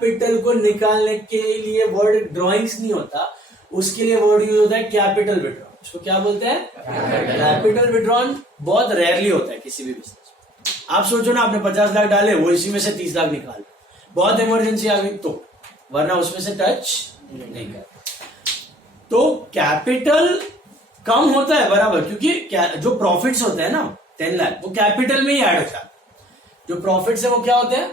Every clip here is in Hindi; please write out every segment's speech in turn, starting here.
कैपिटल को निकालने के लिए वर्ड ड्राइंग्स नहीं होता, उसके लिए वर्ड यूज होता है कैपिटल विड्रॉन। उसको क्या बोलते हैं? कैपिटल विड्रॉन बहुत रेयरली होता है किसी भी बिजनेस। आप सोचो ना, आपने 50 लाख डाले, वो इसी में से 30 लाख निकाल, बहुत इमरजेंसी आ गई तो, वरना उसमें से टच नहीं कर। तो कैपिटल कम होता है बराबर, क्योंकि जो प्रॉफिट्स होते हैं ना 10 लाख, वो कैपिटल में ही ऐड होता है। जो प्रॉफिट्स है वो क्या होते हैं?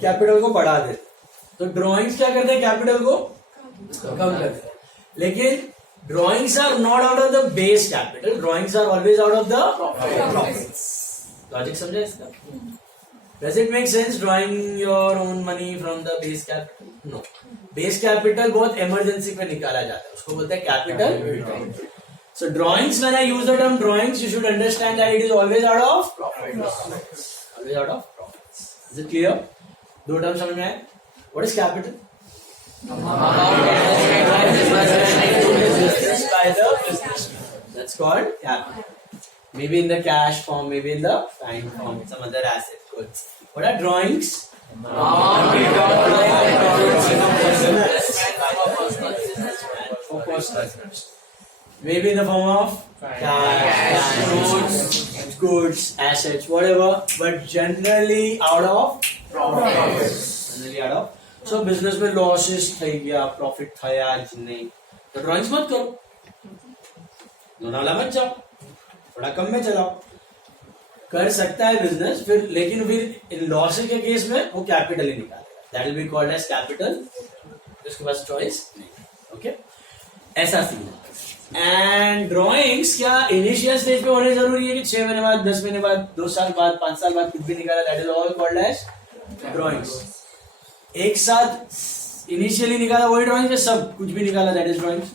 कैपिटल को बढ़ा देते। तो ड्रॉइंग्स क्या करते हैं? कैपिटल को कम करते हैं। लेकिन drawings are not out of the base capital, drawings are always out of the profits. Logic समझा इसका? Does it make sense drawing your own money from the base capital? No. Base capital बहुत emergency पे निकाला जाता है, उसको बोलते हैं capital. So drawings, when I use the term drawings, you should understand that it is always out of profits. Always out of profits. Is it clear? दो terms समझ में आए? What is capital? By the businessman. That's called capital. Maybe in the cash form, maybe in the time form, some other asset goods. What are drawings? Maybe in the form of cash, goods, assets, whatever, but generally out of profits. Generally out of. So business में losses થઈ ગયા, profit થયા જ नहीं, तो drawings मत करो, लोनावला मत जाओ, थोड़ा कम में चलाओ। कर सकता है बिजनेस फिर, लेकिन फिर इन लॉस के केस में वो कैपिटल ही निकालेगा, that will be called as capital, उसके पास चॉइस नहीं। ओके, ऐसा सीन है। एंड ड्रॉइंग्स क्या इनिशियल स्टेज पे होने जरूरी है कि 6 महीने बाद, 10 महीने बाद, 2 साल बाद, 5 साल बाद कुछ भी निकाला, that is all called as drawings. एक साथ इनिशियली निकाला वही ड्रॉइंग्स है, सब कुछ भी निकाला दैट इज ड्रॉइंग्स।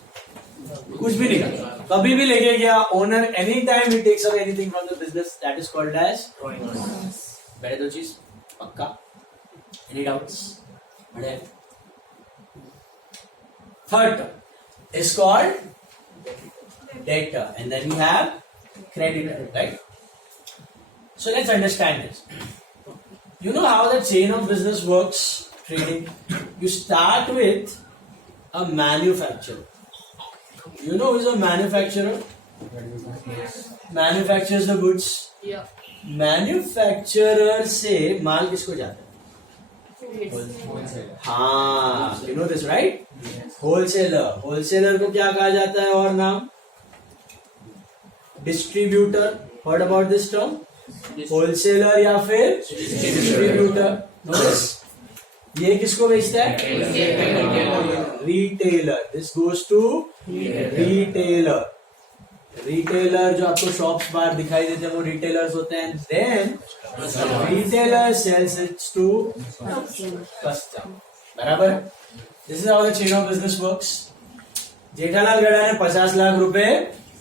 कुछ भी निकाला, कभी भी लेके गया owner, any time he takes away anything from the business, that is called as drawings. बड़े दो चीज पक्का? Any doubts? बड़े third is called debtor, and then you have creditor, right? So let's understand this. You know how the chain of business works, trading? You start with a manufacturer. You know who is a manufacturer? Manufactures the goods. Yeah. Manufacturer से माल किसको जाता है? हाँ, you know this, right? Wholesaler. Wholesaler को क्या कहा जाता है और नाम? Distributor. Heard about this term? Wholesaler या फिर डिस्ट्रीब्यूटर। ये किसको बेचता है? Retailer. This goes to retailer. Retailer जो आपको शॉप्स बाहर दिखाई देते हैं वो रिटेलर्स होते हैं। Then retailer sells its to customer, बराबर? This is how the chain of business works. Jethalal Gada ने 50 लाख रुपए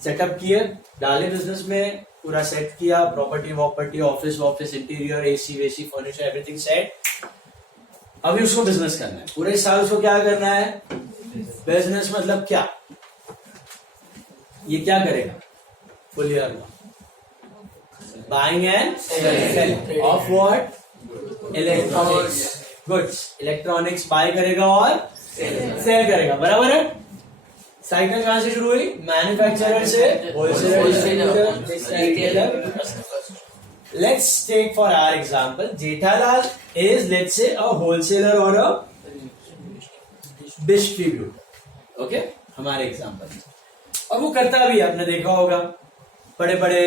सेटअप किए, डाले बिजनेस में, पूरा सेट किया, प्रॉपर्टी वॉपर्टी, ऑफिस इंटीरियर, एसी वेसी, फर्नीचर, एवरीथिंग सेट। अभी उसको बिजनेस करना है, पूरे साल उसको क्या करना है? बिजनेस। मतलब क्या? ये क्या करेगा फुल ईयर में? Buying and selling of what? Electronics goods. Electronics buy करेगा और सेल करेगा, बराबर है? साइकिल कहां से शुरू हुई? मैन्युफैक्चरर से wholesaler, distributor. Let's take for our example, Jethalal is let's say a wholesaler और अ डिस्ट्रीब्यूटर। ओके, हमारे एग्जांपल। और वो करता भी, आपने देखा होगा, बड़े बड़े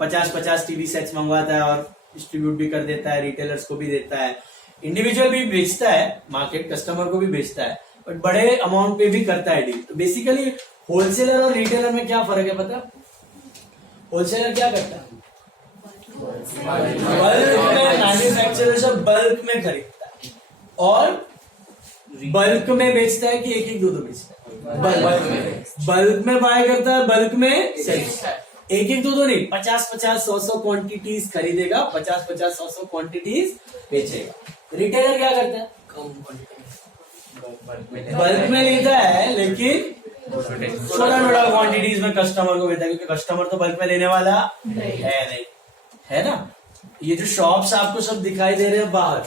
50-50 टीवी सेट्स मंगवाता है और डिस्ट्रीब्यूट भी कर देता है, रिटेलर्स को भी देता है, इंडिविजुअल भी बेचता है, मार्केट कस्टमर को भी बेचता है, बट बड़े अमाउंट पे भी करता है डील। तो बेसिकली होलसेलर और रिटेलर में क्या फर्क है पता? होलसेलर क्या करता है? बल्क में, मैन्युफैक्चरर से बल्क में खरीदता है और बल्क में बेचता है कि एक एक दो बेचता है? बल्क में बाय करता है, बल्क में सेल्स। एक एक दो नहीं, 50-50, 100-100 क्वांटिटीज खरीदेगा, 50-50, 100-100 क्वांटिटीज बेचेगा। रिटेलर क्या करता है? कम क्वांटिटी बल्क में लेता है, लेकिन छोटा क्वांटिटीज में कस्टमर को देता है, क्योंकि कस्टमर तो बल्क में लेने वाला है नहीं, है ना? ये जो शॉप्स आपको सब दिखाई दे रहे हैं बाहर,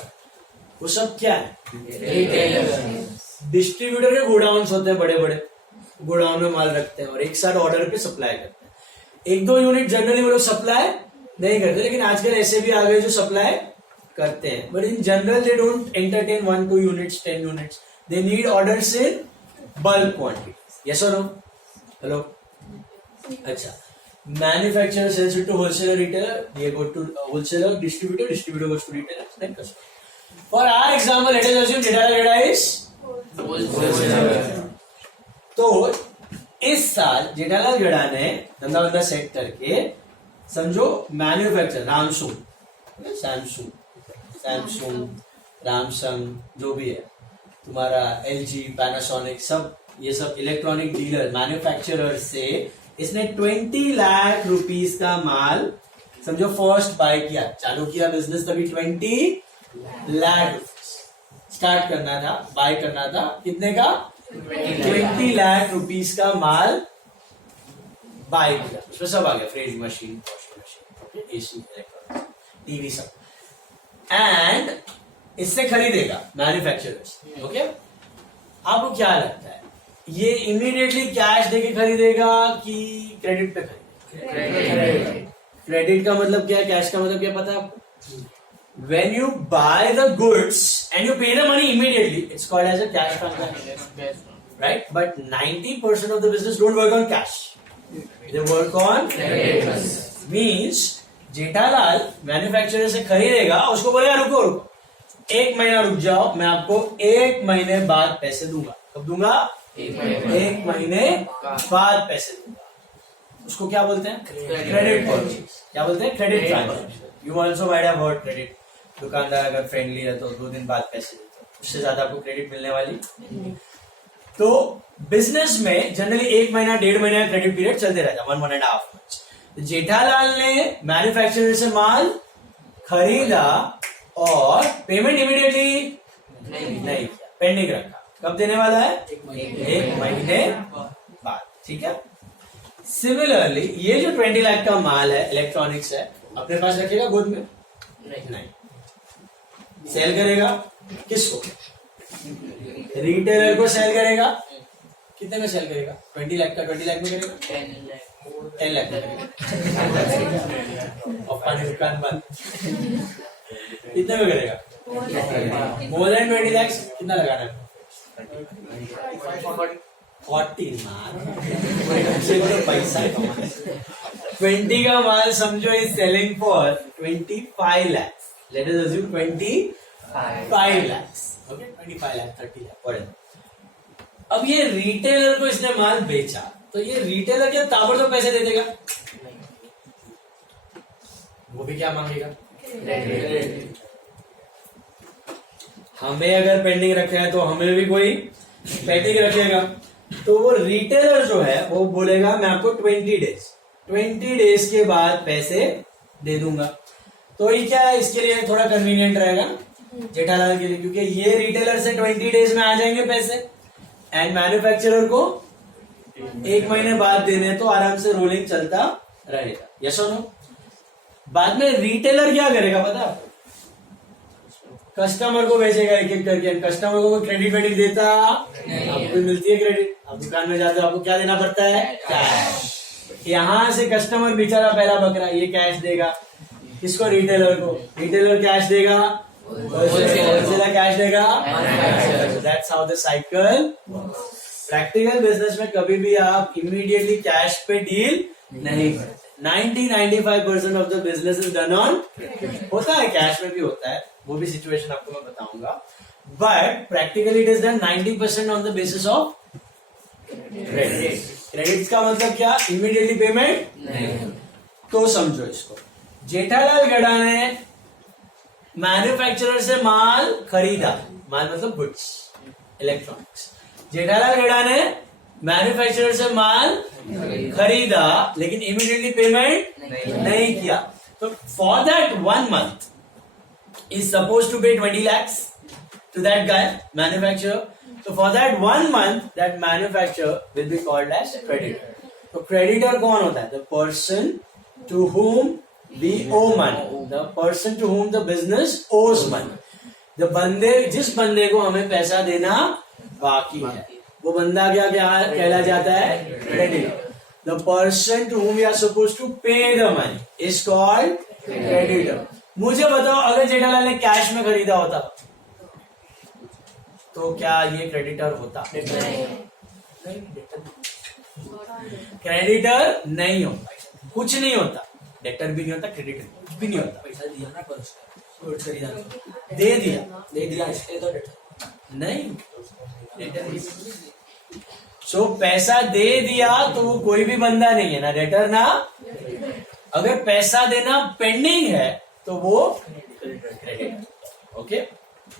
वो सब क्या है? डिस्ट्रीब्यूटर के गोडाउन होते हैं, बड़े बड़े गोडाउन में माल रखते हैं और एक साथ ऑर्डर पे सप्लाई करते हैं। एक दो यूनिट जनरली वो लोग सप्लाई नहीं करते, लेकिन आजकल ऐसे भी आ गए जो सप्लाई करते हैं, but in general they don't entertain 1-2 units, 10 units, they need orders in bulk quantity. Yes और नो? हेलो, अच्छा, manufacturer sells it to wholesaler, retailer, ये go to wholesaler, distributor, distributor goes to retailer, then customer. For our example let us assume Jethalal is wholesaler. तो इस साल जेठालाल गड़ा ने धंधा बंदा सेट करके समझो मैन्युफैक्चर रामसुम, सैमसंग, रामसंग जो भी है तुम्हारा, LG, पैनासोनिक, सब ये सब इलेक्ट्रॉनिक डीलर मैन्युफैक्चरर से इसने 20 लाख रुपीस का माल समझो फर्स्ट बाय किया, चालू किया बिजनेस, तभी 20 लाख स्टार्ट करना था, बाय करना था, कितने का? 20 लाख रुपीस का माल बाय किया। उसमें सब आ गया, fridge, machine, washing machine, AC, electronic, TV, सब, एंड इससे खरीदेगा मैन्युफैक्चरर्स। ओके, आपको क्या लगता है ये इमीडिएटली कैश देके खरीदेगा कि क्रेडिट पे खरीदेगा? क्रेडिट का मतलब क्या है, कैश का मतलब क्या पता है आपको? When you buy the goods and you pay the money immediately, it's called as a cash transaction, right? But 90% of the business don't work on cash. They work on credit. Means Jethalal manufacturer से खरीदेगा, उसको बोलेगा रुको रुको, 1 महीना रुक जाओ, मैं आपको 1 महीने बाद पैसे दूंगा। कब दूंगा? 1 महीने बाद पैसे दूंगा। उसको क्या बोलते हैं? Credit purchase. क्या बोलते हैं? Credit transaction. You also might have heard credit. दुकानदार अगर फ्रेंडली है तो 2 दिन बाद पैसे देते हैं, उससे ज्यादा आपको क्रेडिट मिलने वाली। तो बिजनेस में जनरली 1 महीना 1.5 महीने का क्रेडिट पीरियड चलते रहता है, 1.5 months। जेठालाल ने मैन्युफैक्चरर से माल खरीदा और पेमेंट इमीडिएटली नहीं किया, पेंडिंग रखा। कब देने वाला है? 1 महीने बाद। ठीक है। सिमिलरली ये जो 20 लाख का माल है, इलेक्ट्रॉनिक्स है, अपने पास रखेगा गोद में? नहीं। सेल करेगा किसको? रिटेलर को सेल करेगा। कितने में सेल करेगा? 20 लाख का 20 लाख में करेगा? 10 लाख में करेगा। और पानी दुकान बंद। कितने में करेगा? More than 20 lakh. कितना लगाना है? 40 माल पैसा कमाना। 20 का माल समझो is selling for 25 lakh. Late us assume 25 lakh. Okay, 25 lakh, 30 lakh. अब ये रिटेलर को इसने माल बेचा, तो ये रिटेलर क्या ताबड़तोड़ पैसे दे देगा? वो भी क्या मांगेगा? हमें अगर पेंडिंग रखे है तो हमें भी कोई पेंडिंग रखेगा। तो वो रिटेलर जो है वो बोलेगा मैं आपको 20 डेज के बाद पैसे दे दूंगा। तो ये क्या है, इसके लिए थोड़ा कन्वीनियंट रहेगा जेठालाल के लिए, क्योंकि ये रिटेलर से 20 डेज में आ जाएंगे पैसे एंड मैन्युफैक्चरर को 1 महीने बाद देने, तो आराम से रोलिंग चलता रहेगा। यस और नो? बाद में रिटेलर क्या करेगा पता है? कस्टमर को बेचेगा एक एक करके। कस्टमर को क्रेडिट वेडिट देता नहीं, आपको मिलती है क्रेडिट। आप दुकान में जाते हो, आपको क्या देना पड़ता है? कैश। यहां से कस्टमर बेचारा पहला बकरा, ये कैश देगा किसको? रिटेलर को। रिटेलर कैश देगा, होलसेलर कैश देगा। That's how the cycle. Practical business में कभी भी आप इमीडिएटली कैश पे डील नहीं करते। 90-95% of the business is done on, होता है कैश में भी होता है, वो भी सिचुएशन आपको मैं बताऊंगा, but practically it is done 90% on the basis of credit. Credit का मतलब क्या? इमीडिएटली पेमेंट नहीं। तो समझो इसको, जेठालाल गड़ा ने मैन्युफैक्चरर से माल खरीदा, माल मतलब गुड्स, इलेक्ट्रॉनिक्स। जेठालाल गड़ा ने मैन्युफैक्चरर से माल खरीदा लेकिन इमीडिएटली पेमेंट नहीं किया। तो for that 1 month is supposed to pay 20 lakhs to that guy, manufacturer. So for that 1 month, that manufacturer will be called as creditor. So creditor कौन होता है? The person to whom we owe money. The person to whom the business owes money. जिस बंदे को हमें पैसा देना बाकी है वो बंदा क्या क्या कहला जाता है? Creditor. The person to whom we are suppose to pay the money is called creditor. मुझे बताओ, अगर जेठालाल ने कैश में खरीदा होता तो क्या ये क्रेडिटर होता? क्रेडिटर नहीं होता, कुछ नहीं होता. डेटर भी नहीं होता, क्रेडिटर कुछ भी नहीं होता. पैसा दिया ना पर दे दिया इसलिए तो डेटर नहीं. सो पैसा दे दिया तो वो कोई भी बंदा नहीं है, ना डेटर ना. अगर पैसा देना पेंडिंग है तो वो क्रेडिटर. ओके,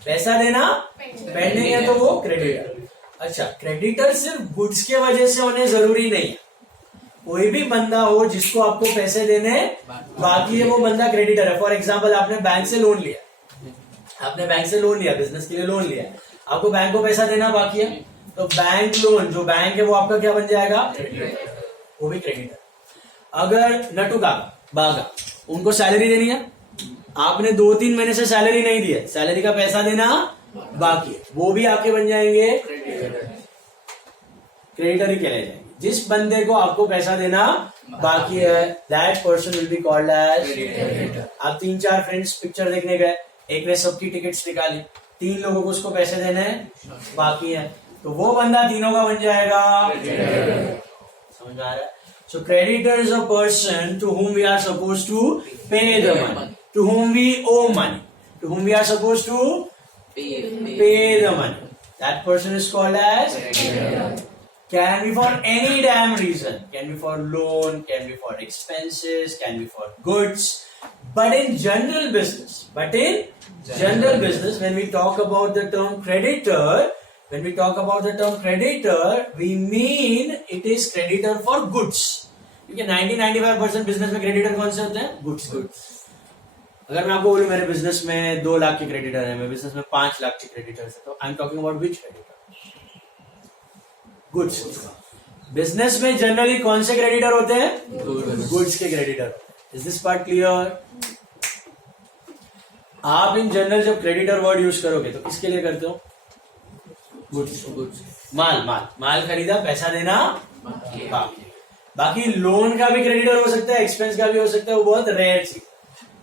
पैसा देना पेंडिंग है तो वो क्रेडिटर. अच्छा, क्रेडिटर सिर्फ गुड्स के वजह से होने जरूरी नहीं है. कोई भी बंदा हो जिसको आपको पैसे देने बाकी है वो बंदा क्रेडिटर है. फॉर एग्जाम्पल, आपने बैंक से लोन लिया, बिजनेस के लिए लोन लिया, आपको बैंक को पैसा देना बाकी है तो बैंक लोन जो बैंक है वो आपका क्या बन जाएगा? वो भी क्रेडिटर. अगर नटू काका बागा उनको सैलरी देनी है, आपने 2-3 महीने से सैलरी नहीं दी है, सैलरी का पैसा देना बाकी है, वो भी आपके बन जाएंगे क्रेडिटर ही कहले जाएंगे. जिस बंदे को आपको पैसा देना बाकी है that person will be called as creditor. आप 3-4 फ्रेंड्स पिक्चर देखने गए, एक ने सबकी टिकट्स निकाली, 3 लोगों को उसको पैसे देने बाकी है तो वो बंदा तीनों का बन जाएगा क्रेडिटर. समझ में आ रहा है? So creditor is a person to whom we are suppose to pay the money, to whom we owe money, to whom we are suppose to pay the money. That person is called as creditor. Can be for any damn reason. Can be for loan, can be for expenses, can be for goods. But in general business, when we talk about the term creditor, we mean it is creditor for goods. क्योंकि 90-95% बिजनेस में क्रेडिटर कौन से होते हैं? गुड्स. अगर मैं आपको बोलूं मेरे बिजनेस में 2 लाख के क्रेडिटर है, मेरे बिजनेस में 5 लाख के क्रेडिटर है, तो I am talking about which creditor? Goods. Business में जनरली कौन से क्रेडिटर होते हैं? गुड्स के creditor. Is this part clear? आप इन जनरल जब क्रेडिटर वर्ड यूज करोगे तो किसके लिए करते हो? गुड्स. माल खरीदा, पैसा देना बाकी. लोन का भी क्रेडिटर हो सकता है, एक्सपेंस का भी हो सकता है, वो बहुत रेयर चीज.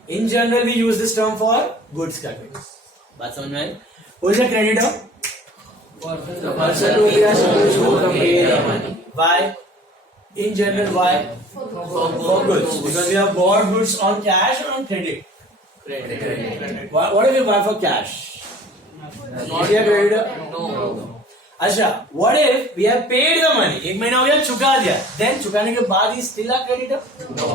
In general we use this term for goods का. बात समझ में आई? Who is a creditor? The person who we are supposed to pay the money. Why? In general, why? For goods. Because we have bought goods on cash or on credit. Credit. What if you buy for cash? Not a creditor. No. अच्छा, what if we have paid the money? 1 महीना हो गया, चुका दिया. Then चुकाने के बाद he still a creditor? No.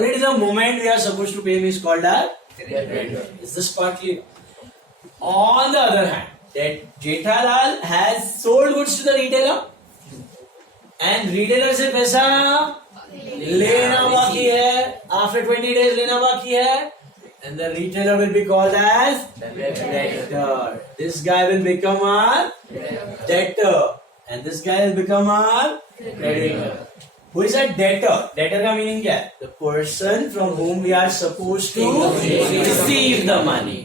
Only the moment we are supposed to pay him is called a creditor. Is this part clear? On the other hand, that Jethalal has sold goods to the retailer and retailer से पैसा लेना बाकी है, after 20 days लेना बाकी है, and the retailer will be called as debtor. This guy will become a debtor and this guy will become a creditor. Who is a debtor? Debtor का meaning क्या है? The person from whom we are supposed to receive the money.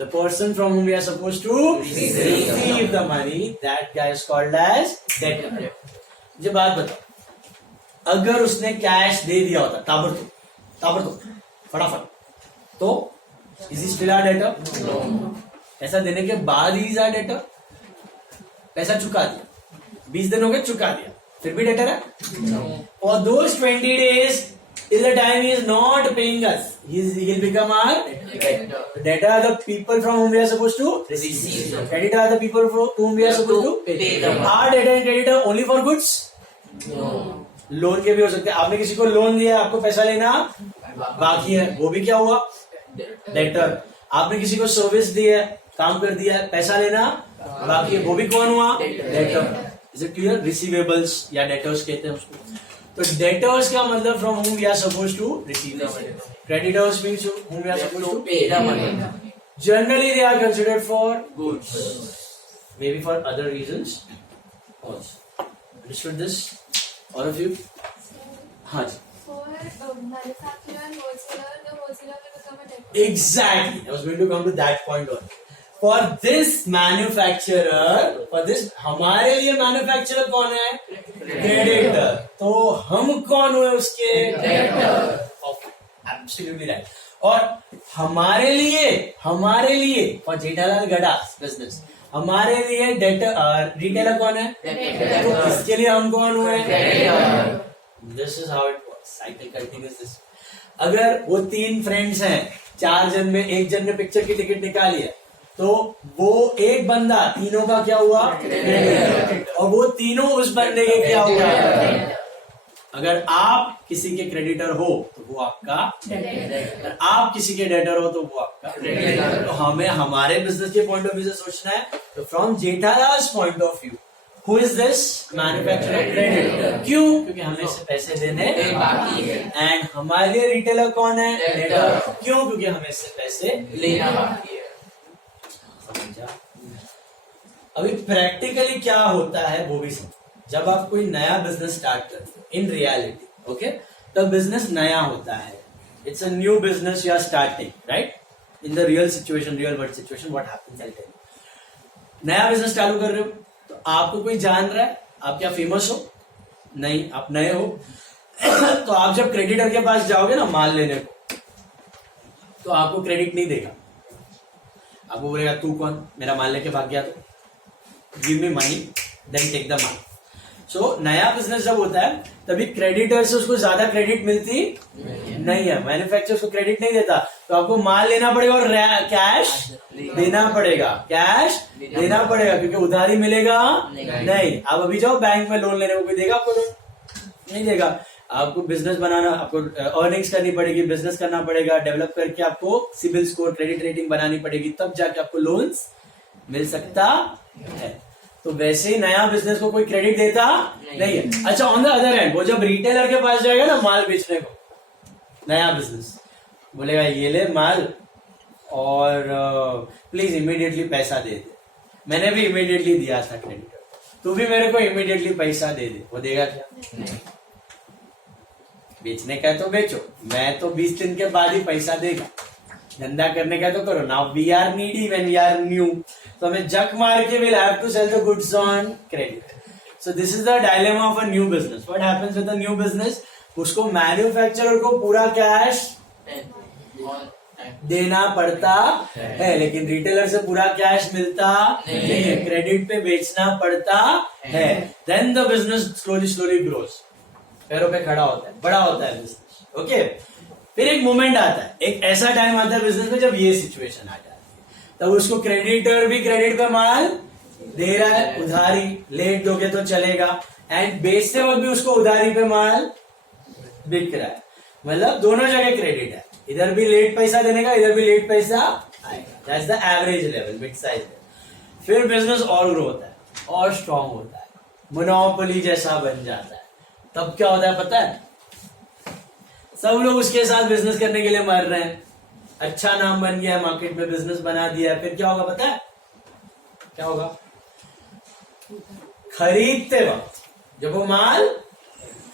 The person from whom we are supposed to receive the money, that guy is called as debtor. मुझे बात बताओ, अगर उसने कैश दे दिया होता ताबड़तोड़ फटाफट, तो is he still a debtor? No. पैसा देने के बाद ही is a debtor? पैसा चुका दिया, 20 दिन हो गए, चुका दिया, फिर भी डेटर है? No. For those 20 days, till the time he is not paying us, he'll become our debtor. Debtor are the people from whom we are supposed to receive. Creditor are the people from whom we are supposed to pay. Are debtor and creditor only for goods? No. Loan के भी हो सकते हैं. आपने किसी को लोन दिया, आपको पैसा लेना बाकी है, वो भी क्या हुआ? डेटर. आपने किसी को सर्विस दी है, काम कर दिया है, पैसा लेना बाकी है, वो भी कौन हुआ? Debtor. Is it clear? Receivables या डेटर्स कहते हैं उसको. तो डेटर्स का मतलब from whom we are supposed to receive the money. Creditors means whom we are supposed to pay the money. Generally they are considered for goods. Maybe for other reasons also. Understood this? All of you? हाँ जी. For manufacturer and wholesaler, the wholesaler will become a debtor. Exactly. I was going to come to that point on. For this manufacturer, for this, हमारे लिए मैन्युफैक्चरर कौन है? क्रेडिटर। तो हम कौन हुए उसके? Absolutely right. और हमारे लिए फॉर जेठालाल गडास बिजनेस, हमारे लिए डेटर, रिटेलर कौन है? तो इसके लिए हम कौन हुए? This is how it works, cycle continuous. अगर वो 3 फ्रेंड्स हैं, 4 जन में एक जन ने पिक्चर की टिकट निकाली है, तो वो एक बंदा तीनों का क्या हुआ? क्रेडिटर। और वो तीनों उस बंदे के क्या हुआ? अगर आप किसी के क्रेडिटर हो तो वो आपका अगर आप किसी के डेटर हो तो वो आपका क्रेडिटर। तो हमें हमारे बिजनेस के पॉइंट ऑफ व्यू से सोचना है। तो from Jethalal point of view, who is this? Manufacturer, creditor. क्यों? क्योंकि हमें इससे पैसे देने बाकी है। एंड हमारे लिए रिटेलर कौन है? डेटर। क्यों? क्योंकि हमें इससे पैसे लेना बाकी है। समझा? अभी प्रैक्टिकली क्या होता है वो भी समझो। जब आप कोई नया बिजनेस स्टार्ट करते हो, इन रियलिटी, ओके, तब बिजनेस नया होता है। It's a new business you are starting, right? In the real situation, real world situation, what happens, I tell you. नया बिजनेस चालू कर रहे हो तो आपको कोई जान रहा है? आप क्या फेमस हो? नहीं, आप नए हो। तो आप जब क्रेडिटर के पास जाओगे ना माल लेने को, तो आपको क्रेडिट नहीं देगा। आपको बोलेगा तू कौन, मेरा माल लेके भाग गया? तो give me money then take the माल। सो नया बिजनेस जब होता है तभी क्रेडिटर से उसको ज्यादा क्रेडिट मिलती नहीं है। मैन्युफैक्चरर उसको क्रेडिट नहीं देता, तो आपको माल लेना पड़ेगा और कैश देना पड़ेगा। कैश देना पड़ेगा क्योंकि उधारी मिलेगा नहीं। आप अभी जाओ बैंक में लोन लेने को, कोई देगा आपको लोन? नहीं देगा। आपको बिजनेस बनाना, आपको अर्निंग्स करनी पड़ेगी, बिजनेस करना पड़ेगा, डेवलप करके आपको सिबिल स्कोर, क्रेडिट रेटिंग बनानी पड़ेगी, तब जाके आपको लोन्स मिल सकता है। तो वैसे ही नया बिजनेस को कोई क्रेडिट देता नहीं है। अच्छा, ऑन द अदर हैंड, वो जब रिटेलर के पास जाएगा ना माल बेचने को, नया बिजनेस बोलेगा ये ले माल और प्लीज इमीडिएटली पैसा दे दे। मैंने भी इमीडिएटली दिया था क्रेडिटर, तू भी मेरे को इमीडिएटली पैसा दे दे। वो देगा क्या? बेचने का है तो बेचो, मैं तो 20 दिन के बाद ही पैसा देगा। धंधा करने का तो करो। Now we are needy when we are new, तो हमें जक मार के will have to sell the goods on credit. So this is the dilemma of a new business. What happens with a new business? उसको मैन्युफैक्चरर को पूरा कैश देना पड़ता है, लेकिन रिटेलर से पूरा कैश मिलता नहीं है। क्रेडिट पे बेचना पड़ता है। Then the business slowly grows, पैरों पे खड़ा होता है, बड़ा होता है बिजनेस। ओके, फिर एक मोमेंट आता है, एक ऐसा टाइम आता है बिजनेस में जब ये सिचुएशन आ जाती है, तब उसको क्रेडिटर भी क्रेडिट पे माल दे रहा है, उधारी लेट दोगे तो चलेगा, एंड बेचते वक्त भी उसको उधारी पे माल बिक रहा है। मतलब दोनों जगह क्रेडिट है, इधर भी लेट पैसा देने का, इधर भी लेट पैसा आएगा। That's the average level, mid size. फिर बिजनेस और ग्रो होता है और स्ट्रांग होता है, मोनोपोली जैसा बन जाता है। तब क्या होता है पता है? सब लोग उसके साथ बिजनेस करने के लिए मर रहे हैं। अच्छा नाम बन गया, मार्केट में बिजनेस बना दिया। फिर क्या होगा पता है? क्या होगा? खरीदते वक्त जब वो माल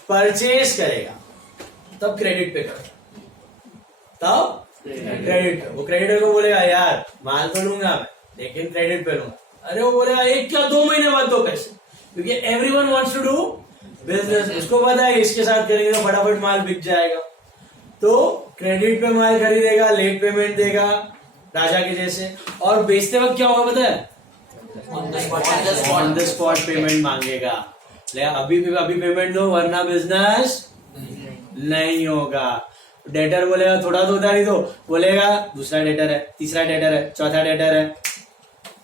परचेज करेगा तब क्रेडिट पे करेगा, तब क्रेडिट। वो क्रेडिटर को बोलेगा यार माल तो लूंगा मैं, लेकिन क्रेडिट पे लूंगा। अरे वो बोलेगा 1 या 2 महीने बाद दो पैसे, क्योंकि everyone wants to do business. उसको पता है इसके साथ करेंगे तो फटाफट माल बिक जाएगा, तो क्रेडिट पे माल खरीदेगा, लेट पेमेंट देगा राजा के जैसे। और बेचते वक्त क्या होगा पता है? ऑन द स्पॉट पेमेंट मांगेगा। अभी पेमेंट दो वरना बिजनेस नहीं होगा। डेटर बोलेगा थोड़ा तो उधारी दो, बोलेगा दूसरा डेटर है, तीसरा डेटर है, चौथा डेटर है,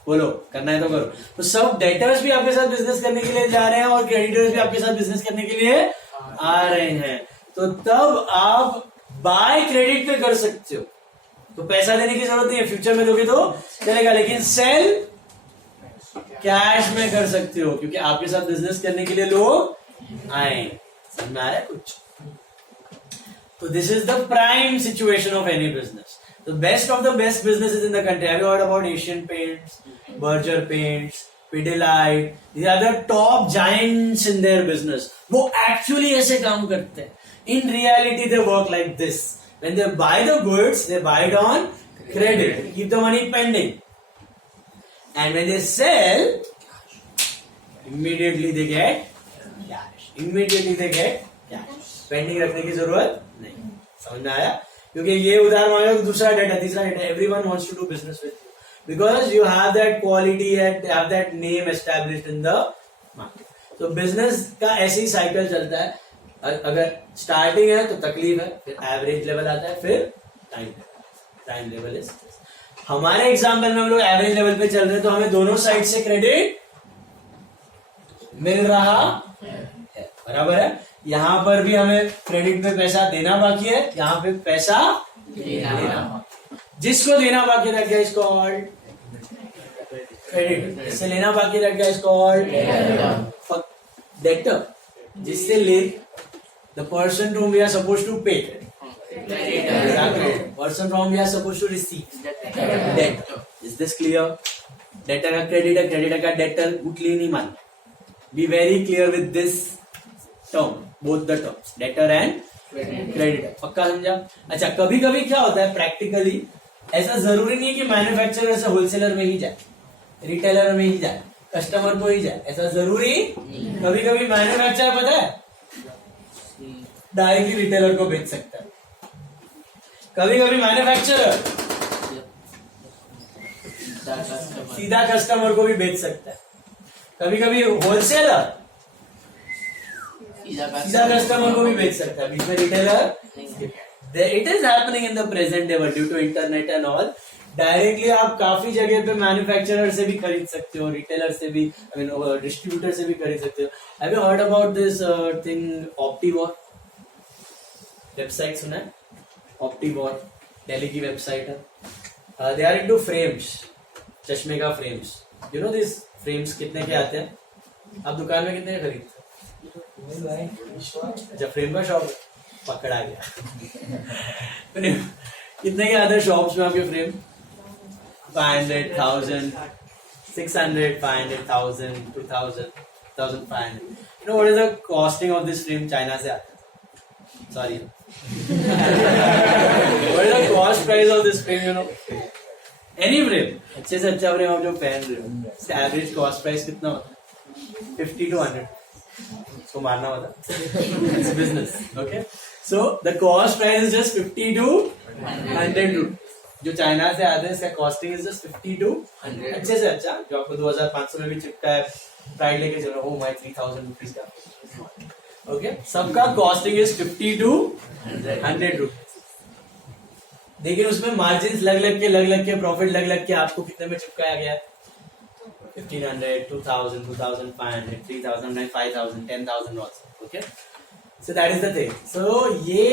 बोलो करना है तो करो। तो सब डेटर्स भी आपके साथ बिजनेस करने के लिए जा रहे हैं और क्रेडिटर्स भी आपके साथ बिजनेस करने के लिए आ रहे हैं। तो तब आप बाय क्रेडिट पे कर सकते हो, तो पैसा देने की जरूरत नहीं है, फ्यूचर में दोगे तो चलेगा, लेकिन सेल कैश में कर सकते हो क्योंकि आपके साथ बिजनेस करने के लिए लोग आए। समझ में आ रहा है कुछ? तो this is the prime situation of any business. The best of the best businesses in the country. Have you heard about Asian Paints, Berger Paints, Pidilite? These are the top giants in their business. वो actually ऐसे काम करते हैं. In reality, they work like this. When they buy the goods, they buy it on credit. Keep the money pending. and when they sell, immediately they get cash. Immediately they get cash. Pending रखने की जरूरत नहीं. समझ में आया? क्योंकि ये उधार मांगे तो दूसरा डेट है, तीसरा डेट है. Everyone wants to do business with you because you have that quality and have that name established in the market. तो बिजनेस का ऐसे ही साइकिल चलता है. अगर स्टार्टिंग है तो तकलीफ है, फिर एवरेज लेवल आता है, फिर टाइम लेवल इज. हमारे एग्जाम्पल में हम लोग एवरेज लेवल पे चल रहे हैं, तो हमें दोनों साइड से क्रेडिट मिल रहा है. बराबर है. यहां पर भी हमें क्रेडिट पे पैसा देना बाकी है, यहां पे पैसा लेना. जिसको देना बाकी रह गया इसको कॉल्ड क्रेडिट. जिससे लेना बाकी रह गया इसको कॉल्ड डेटर. जिससे ले the person whom we are supposed to pay, person from we are supposed to receive, debtor. Is this clear? Debtor का creditor, creditor का debtor उतली नहीं मान. Be very clear with this term, both the terms, debtor and creditor. पक्का समझा? अच्छा, कभी कभी क्या होता है प्रैक्टिकली, ऐसा जरूरी नहीं कि मैन्युफैक्चरर से होलसेलर में ही जाए, रिटेलर में ही जाए, कस्टमर को ही जाए. ऐसा जरूरी कभी कभी मैन्युफैक्चरर पता है डायरेक्टली रिटेलर को बेच सकता है. कभी कभी मैन्युफैक्चरर सीधा कस्टमर को भी बेच सकता है. कभी कभी होलसेलर सीधा कस्टमर को भी बेच सकता है. बीच में retailer. It is happening in the present day due to internet and all. Directly आप काफी जगह पे मैन्युफैक्चरर से भी खरीद सकते हो, रिटेलर से भी, आई मीन डिस्ट्रीब्यूटर से भी खरीद सकते हो. Have you heard about this thing ऑप्टीवॉर? वेबसाइट सुना है? ऑप्टीवॉर दिल्ली की वेबसाइट है. दे आर इनटू फ्रेम्स, चश्मे का frames. You know this frames कितने के आते हैं? आप दुकान में कितने के खरीदते हो? जब फ्रेम का शॉप पकड़ा गया. कितने के आते हैं शॉप्स में आपके frame? 500,000, 600, 500,000, 2,000, 1,500. You know what is the costing of this frame? China से आता है. Sorry. What is the cost price of this frame? You know, any frame, अच्छे से अच्छा फ्रेम आप जो पहन रहे हो, इसका एवरेज कॉस्ट प्राइस कितना होता है? 50 to 100. इसको मारना होता. It's business. Okay. So the cost price is just 50 to 100 रुपये. जो चाइना से आते हैं इसका कॉस्टिंग इज जस्ट 50 to 100. अच्छे से अच्छा जो आपको 2,500 में भी चिपका है, प्राइड लेके चलो, oh my 3,000 रुपीज का. ओके, सबका कॉस्टिंग इज 50 to 100 रुपीज. लेकिन उसमें मार्जिन लग के प्रॉफिट लग के आपको कितने में चिपकाया गया है? 1,500, 2,000, 2,500, 3,000, 5,000, 10,000 also. Okay, so that is the thing. So ये